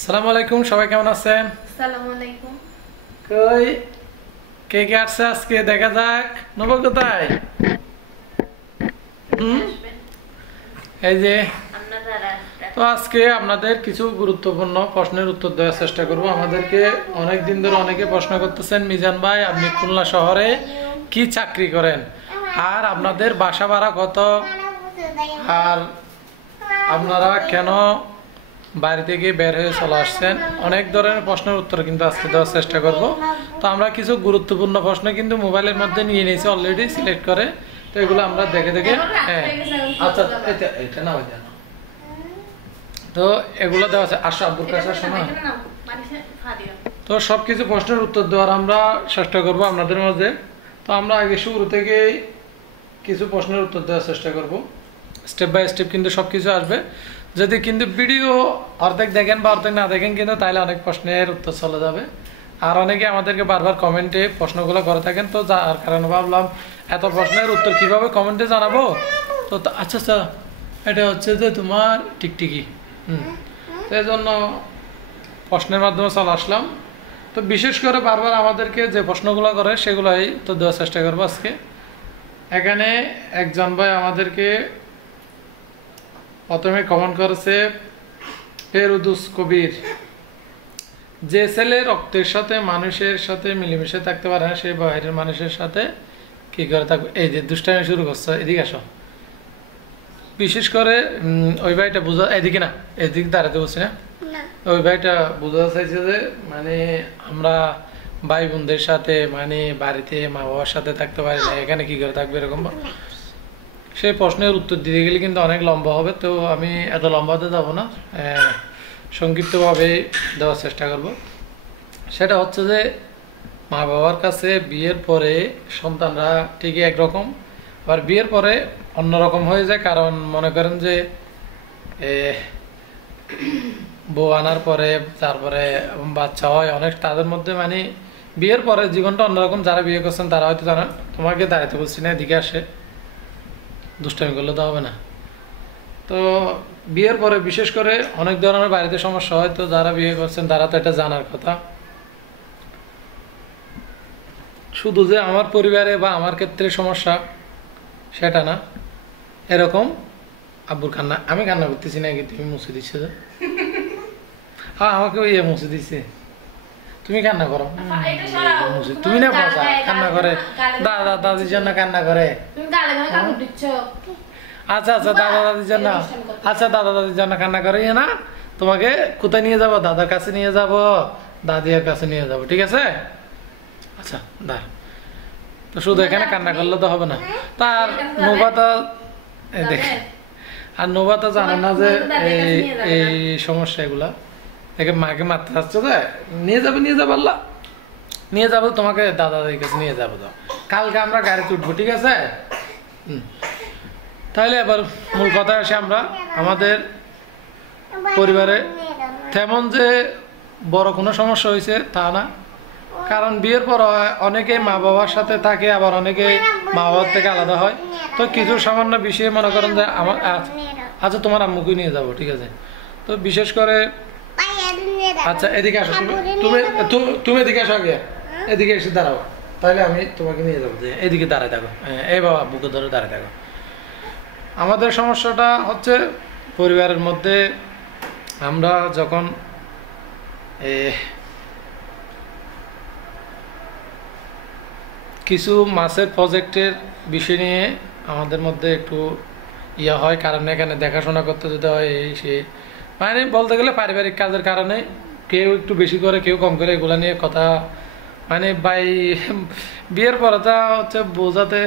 আসসালামু আলাইকুম, সবাই কেমন আছেন? আসসালামু আলাইকুম। কই কে কে আসছে আজকে দেখা যাক। নব কোথায়? এই যে। তো আজকে আপনাদের কিছু গুরুত্বপূর্ণ প্রশ্নের উত্তর দেওয়ার চেষ্টা করব। আমাদেরকে অনেক দিন ধরে অনেকে প্রশ্ন করতেছেন, মিজান ভাই আপনি খুলনা শহরে কি চাকরি করেন, আর আপনাদের বাসা ভাড়া কত, আর আপনারা কেন বাড়ি থেকে বের হয়ে চলে আসছেন, অনেক ধরনের প্রশ্নের উত্তর কিন্তু আজকে দেওয়ার চেষ্টা করব। তো আমরা কিছু গুরুত্বপূর্ণ প্রশ্ন কিন্তু মোবাইলের মধ্যে নিয়ে নিয়েছি অলরেডি সিলেক্ট করে। তো এগুলো আমরা দেখে দেখে আচ্ছা এটা না ওইটা না, তো এগুলো দেওয়া আছে। আসো আব্বুর কাছে আসো না। তো সবকিছু প্রশ্নের উত্তর দেওয়ার আমরা চেষ্টা করব আপনাদের মাঝে। তো আমরা আগে শুরু থেকে কিছু প্রশ্নের উত্তর দেওয়ার চেষ্টা করব, স্টেপ বাই স্টেপ কিন্তু সবকিছু আসবে। যদি কিন্তু ভিডিও অর্ধেক দেখেন বা অর্ধেক না দেখেন কিন্তু তাহলে অনেক প্রশ্নের উত্তর চলে যাবে। আর অনেকে আমাদেরকে বারবার কমেন্টে প্রশ্নগুলো করে থাকেন, তো যার কারণে ভাবলাম এত প্রশ্নের উত্তর কিভাবে কমেন্টে জানাবো। তো আচ্ছা আচ্ছা, এটা হচ্ছে যে তোমার টিকটিকি, তো এই জন্য প্রশ্নের মাধ্যমে চলে আসলাম। তো বিশেষ করে বারবার আমাদেরকে যে প্রশ্নগুলো করে সেগুলোই তো দেওয়ার চেষ্টা করবো আজকে। এখানে একজন ভাই আমাদেরকে প্রথমে কমেন্ট করেছে, ফেরুদুস কবির, যে ছেলে রক্তের সাথে মানুষের সাথে মিলেমিশে থাকতে পারে না সে বাইরের মানুষের সাথে কি করে থাকবে। এই যে দুষ্টামি শুরু করছে, এদিকে আসো। বিশেষ করে ওই ভাইটা বোঝা, এদিকে না এদিকে দাঁড়াতে বলছি না, ওই ভাইটা বোঝাতে চাইছে যে মানে আমরা ভাই বোনদের সাথে মানে বাড়িতে মা বাবার সাথে থাকতে পারি না, এখানে কি করে থাকবে এরকম। সেই প্রশ্নের উত্তর দিতে গেলে কিন্তু অনেক লম্বা হবে, তো আমি এত লম্বাতে যাবো না, সংক্ষিপ্তভাবে দেওয়ার চেষ্টা করব। সেটা হচ্ছে যে মা বাবার কাছে বিয়ের পরে সন্তানরা ঠিকই একরকম, আবার বিয়ের পরে অন্যরকম হয়ে যায়। কারণ মনে করেন যে বউ আনার পরে তারপরে বাচ্চা হয় অনেক, তাদের মধ্যে মানে বিয়ের পরে জীবনটা অন্যরকম। যারা বিয়ে করছেন তারা হয়তো জানেন। তোমাকে দাঁড়াতে বলছি না, এদিকে আসে, দুষ্টামি করলে তো হবে না। তো বিয়ের পরে বিশেষ করে অনেক ধরনের বাড়িতে সমস্যা হয়, তো যারা বিয়ে করছেন তারা তো এটা জানার কথা। শুধু যে আমার পরিবারে বা আমার ক্ষেত্রে সমস্যা সেটা না, এরকম আব্বুর কান্না, আমি কান্না করতেছি নাকি তুমি মুছে দিচ্ছ? হ্যাঁ আমাকে ওই মুছে দিচ্ছে, তুমি কান্না করো, তুমি না বসা কান্না করে, দাদা দাদির জন্য কান্না করে। আচ্ছা আচ্ছা দাদা দাদির জন্য, আচ্ছা দাদা দাদির জন্য কান্না করে না। তোমাকে কোথায় নিয়ে যাব? দাদার কাছে নিয়ে যাব, দাদির কাছে নিয়ে যাব, ঠিক আছে? আচ্ছা দাঁড়, তো শুধু এখানে কান্না করলে তো হবে না। তার নোবা তো দেখে, আর নোবা তো জানে না যে এই সমস্যা এগুলা। দেখে মাকে মারতে চাচ্ছে, যে নিয়ে যাবে আল্লাহ নিয়ে যাবো তোমাকে দাদা দাদির কাছে নিয়ে যাবো। তো কালকে আমরা গাড়িতে উঠবো, ঠিক আছে? তাহলে এবার মূল কথায় আসি। আমরা আমাদের পরিবারে তেমন যে বড় কোনো সমস্যা হয়েছে তা না, কারণ বিয়ের পর অনেকেই মা বাবার সাথে থাকে, আবার অনেকেই মা বাবার থেকে আলাদা হয়। তো কিছু সামান্য বিষয়ে মনে করেন যে আমার আচ্ছা তোমার আম্মুকে নিয়ে যাব, ঠিক আছে? তো বিশেষ করে আচ্ছা এদিকে আসো, তুমি তুমি এদিকে আসো, আগে এদিকে এসে দাঁড়াও, তাহলে আমি তোমাকে নিয়ে যাবো। যে এদিকে দাঁড়ায় থাকো, এই বাবা আব্বুকে ধরে দাঁড়ায় থাকো। আমাদের সমস্যাটা হচ্ছে পরিবারের মধ্যে আমরা যখন কিছু মাছের প্রজেক্টের বিষয় নিয়ে আমাদের মধ্যে একটু ইয়া হয়, কারণ এখানে দেখাশোনা করতে যেতে হয়, এই সে মানে বলতে গেলে পারিবারিক কাজের কারণে কেউ একটু বেশি করে কেউ কম করে এগুলো নিয়ে কথা, মানে বিয়ের পরেটা হচ্ছে বোঝাতে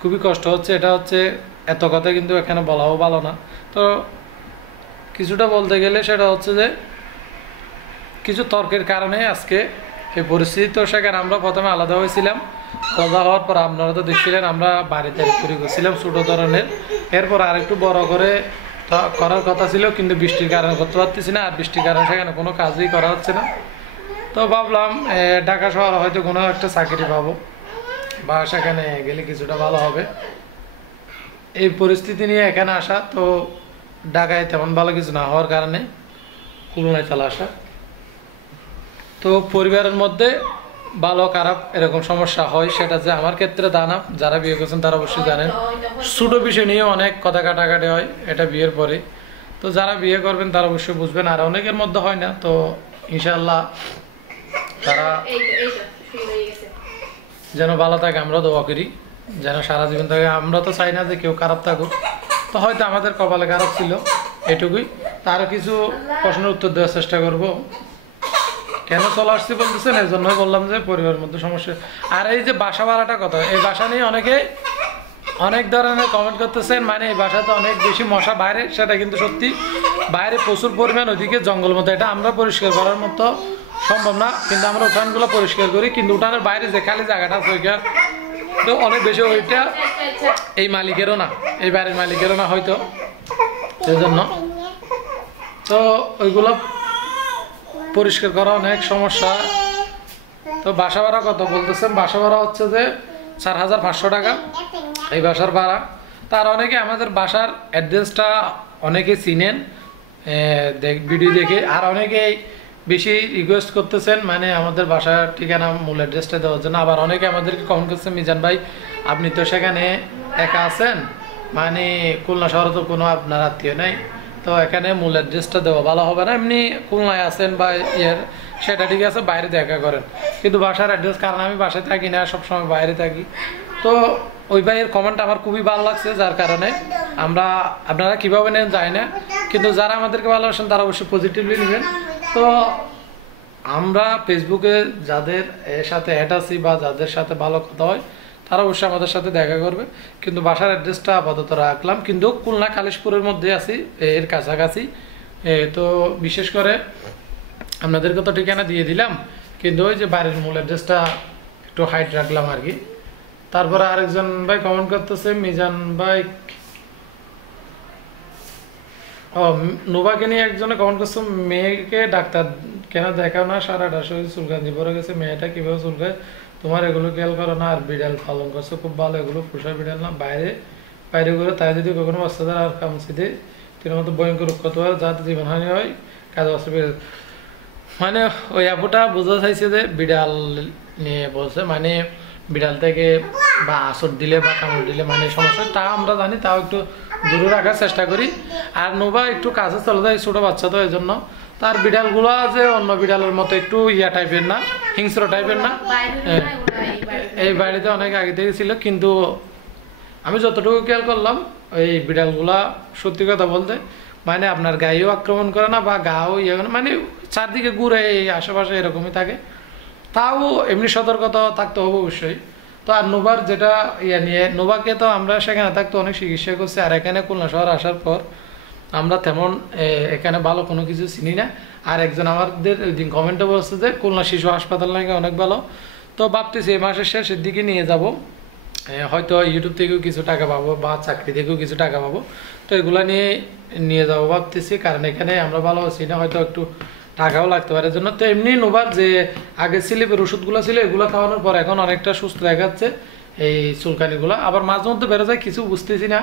খুবই কষ্ট হচ্ছে। এটা হচ্ছে এত কথা কিন্তু এখানে বলাও ভালো না। তো কিছুটা বলতে গেলে সেটা হচ্ছে যে কিছু তর্কের কারণে আজকে এই পরিস্থিতি। তো সেখানে আমরা প্রথমে আলাদা হয়েছিলাম, আলাদা হওয়ার পর আপনারা তো দেখছিলেন আমরা বাড়িতে তৈরি করছিলাম ছোটো ধরনের। এরপর আরেকটু বড় করে করার কথা ছিল, কিন্তু বৃষ্টির কারণে করতে পারতেছি না, আর বৃষ্টির কারণে সেখানে কোনো কাজই করা হচ্ছে না। তো ভাবলাম ঢাকা শহরে হয়তো কোনো একটা চাকরি পাবো বা সেখানে গেলে কিছুটা ভালো হবে, এই পরিস্থিতি নিয়ে এখানে আসা। তো ঢাকায় তেমন ভালো কিছু না হওয়ার কারণে খুলনায় চলে আসা। তো পরিবারের মধ্যে ভালো খারাপ এরকম সমস্যা হয়, সেটা যে আমার ক্ষেত্রে তা না, যারা বিয়ে করছেন তারা অবশ্যই জানেন। ছোটো বিষয় নিয়ে অনেক কথা কাটাকাটি হয়, এটা বিয়ের পরে। তো যারা বিয়ে করবেন তারা অবশ্যই বুঝবেন, আর অনেকের মধ্যে হয় না। তো ইনশাআল্লাহ তারা যেন ভালো থাকে, আমরা দোয়া করি যেন সারা জীবন থাকে। আমরা তো চাই না যে কেউ খারাপ থাকুক। তো হয়তো আমাদের কপালে খারাপ ছিল, এটুকুই। তারও কিছু প্রশ্নের উত্তর দেওয়ার চেষ্টা করব। কেন চলে আসছি বলতেছেন, এই জন্যই বললাম যে পরিবারের মধ্যে সমস্যা। আর এই যে বাসা ভাড়াটা কথা, এই বাসা নিয়ে অনেকে অনেক ধরনের কমেন্ট করতেছেন, মানে এই বাসাতে অনেক বেশি মশা বাইরে, সেটা কিন্তু সত্যি। বাইরে প্রচুর পরিমাণ, ওইদিকে জঙ্গল মতো, এটা আমরা পরিষ্কার করার মতো সম্ভব না, কিন্তু আমরা উঠানগুলো পরিষ্কার করি। কিন্তু উঠানের বাইরে যে খালি জায়গাটা আছে ওইটা তো অনেক বেশি, ওইটা এই মালিকেরও না, এই বাড়ির মালিকেরও না হয়তো, সেই জন্য তো ওইগুলো পরিষ্কার করা অনেক সমস্যা। তো বাসা ভাড়া কত বলতেছেন? বাসা ভাড়া হচ্ছে যে 4,500 টাকা এই বাসার ভাড়া। তার অনেকে আমাদের বাসার অ্যাড্রেসটা অনেকে চিনেন ভিডিও দেখে, আর অনেকেই বেশি রিকোয়েস্ট করতেছেন মানে আমাদের বাসার ঠিকানা মূল অ্যাড্রেসটা দেওয়ার জন্য। আবার অনেকে আমাদেরকে কমেন্ট করছেন, মিজান ভাই আপনি তো সেখানে একা আছেন, মানে খুলনা শহরে তো কোনো আপনার আত্মীয় নেই, তো এখানে মূল অ্যাড্রেসটা দেওয়া ভালো হবে না। এমনি খুলনায় আছেন বা সেটা ঠিক আছে, বাইরে দেখা করেন, কিন্তু বাসার অ্যাড্রেস, কারণ আমি বাসায় থাকি না, সবসময় বাইরে থাকি। তো ওই ভাইয়ের কমেন্ট আমার খুবই ভালো লাগছে, যার কারণে আপনারা কীভাবে নেন যায় না, কিন্তু যারা আমাদেরকে ভালোবাসেন তারা অবশ্যই পজিটিভলি নেবেন। তো আমরা ফেসবুকে যাদের সাথে অ্যাড আছি বা যাদের সাথে ভালো কথা হয় তারা অবশ্যই আমাদের সাথে দেখা করবে, কিন্তু বাসার অ্যাড্রেসটা আপাতত রাখলাম, কিন্তু খুলনা কালিশপুরের মধ্যে আছি, এর কাছাকাছি। তো বিশেষ করে আপনাদেরকে তো ঠিকানা দিয়ে দিলাম, কিন্তু ওই যে বাড়ির মূল অ্যাড্রেসটা একটু হাইট রাখলাম আর কি। তারপরে আরেকজন ভাই কমেন্ট করতেছে, মিজান ভাই নোভাকে নিয়ে একজনে কমেন্ট করছে, মেয়েকে ডাক্তার কেন দেখাও না, সারাটা শরীর চুলকানি ভরে গেছে, মেয়েটা কিভাবে চুলকায়, তোমার এগুলো খেয়াল করো না। আর বিড়াল পালন করছো খুব ভালো, এগুলো পোষা বিড়াল না, বাইরে করে তাই যদি কখনো বাচ্চাদের আর কামড়ে দেয় তিনের মতো ভয়ঙ্কর রোগ করতে পারে, যাতে জীবনহানি হয়, কাজে অসুবিধা। মানে ওই আপুটা বোঝা চাইছে যে বিড়াল নিয়ে বলছে, মানে বিড়াল থেকে বা আসর দিলে বা কামড় দিলে মানে সমস্যা, তা আমরা জানি, তাও একটু দূরে রাখার চেষ্টা করি। আর নোভা একটু কাছে চলে যায়, ছোটো বাচ্চা তো, এই জন্য তার বিড়ালগুলো যে অন্য বিড়ালের মতো একটু ইয়া টাইপের না, হিংস্র টাইপের না। এই বাড়িতে অনেক আগে থেকে ছিল, কিন্তু আমি যতটুকু খেয়াল করলাম এই বিড়ালগুলা সত্যি কথা বলতে মানে আপনার গায়েও আক্রমণ করে না বা গাও ইয়ে করে, মানে চারদিকে ঘুরে এই আশেপাশে এরকমই থাকে। তাও এমনি সতর্কতা থাকতে হবে অবশ্যই। তো আর নোভার যেটা ইয়ে নিয়ে, নোভাকে তো আমরা সেখানে থাকতে অনেক চিকিৎসা করছি, আর এখানে খুলনা শহর আসার পর আমরা তেমন এখানে ভালো কোনো কিছু চিনি না। আর একজন আমাদের ওই দিন কমেন্টে বলছে যে খুলনা শিশু হাসপাতাল নাকি অনেক ভালো। তো ভাবতেছি এই মাসের শেষের দিকে নিয়ে যাব, হয়তো ইউটিউব থেকেও কিছু টাকা পাবো বা চাকরি থেকেও কিছু টাকা পাবো, তো এগুলো নিয়ে যাবো ভাবতেছি, কারণ এখানে আমরা ভালো আছি না, হয়তো একটু টাকাও লাগতে পারে জন্য। তো এমনি নোভার যে আগে স্লিপের ওষুধগুলো ছিল এগুলো খাওয়ানোর পর এখন অনেকটা সুস্থ দেখাচ্ছে এই চুলকানিগুলো। আবার মাঝে মধ্যে বেড়ে যায়, কিছু বুঝতেছি না,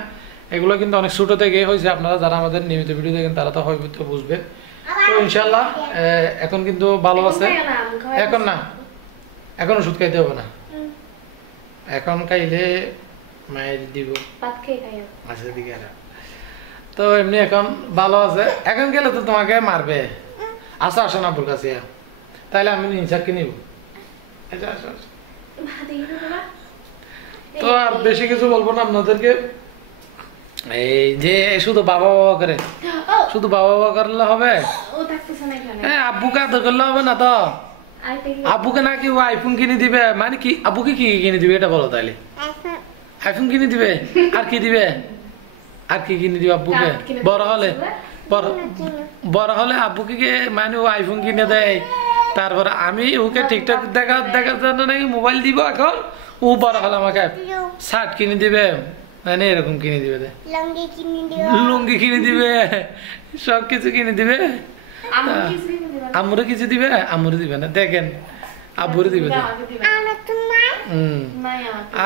এগুলো কিন্তু অনেক ছোটো থেকে হয়েছে। আপনারা যারা আমাদের নিয়মিত ভিডিও দেখেন তারা তো হয়তো বুঝবেন। তো ইনশাল্লাহ এখন কিন্তু ভালো আছে। এখন না, এখন ওষুধ খাইতে হবে না, এখন খাইলে মায়ের দিব মাসের দিকে। তো এমনি এখন ভালো আছে, এখন গেলে তো তোমাকে মারবে। আসো আসো না আব্বুর কাছে, তাহলে আমি নিচাকে নিব। তো আর বেশি কিছু বলবো না আপনাদেরকে, এই যে শুধু বাবা বাবা করে, শুধু বাবা বাবা করলে হবে? হ্যাঁ, আব্বুকে আদর করলে হবে না তো? আব্বুকে নাকি ও আইফোন কিনে দিবে, মানে কি আব্বুকে কি কিনে দিবে এটা বলো তাহলে? আইফোন কিনে দিবে, আর কি দিবে? আর কি কিনে দিবে আব্বুকে? বড় হলে আব্বুকে মানে ও আইফোন কিনে দেয়, তারপরে আমি ওকে ঠিকঠাক দেখার জন্য নাকি মোবাইল দিব, এখন ও বড় হলে আমাকে শার্ট কিনে দিবে, মানে এরকম কিনে দিবে, লুঙ্গি কিনে দিবে, সব কিছু কিনে দিবে। আম্মুরে কিছু দিবে? আম্মুরে দিবে না, দেখেন আব্বুরে দিবে।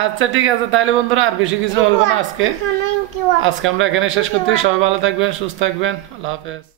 আচ্ছা ঠিক আছে, তাহলে বন্ধুরা আর বেশি কিছু বলবো না আজকে আমরা এখানে শেষ করতে। সবাই ভালো থাকবেন, সুস্থ থাকবেন, আল্লাহ হাফেজ।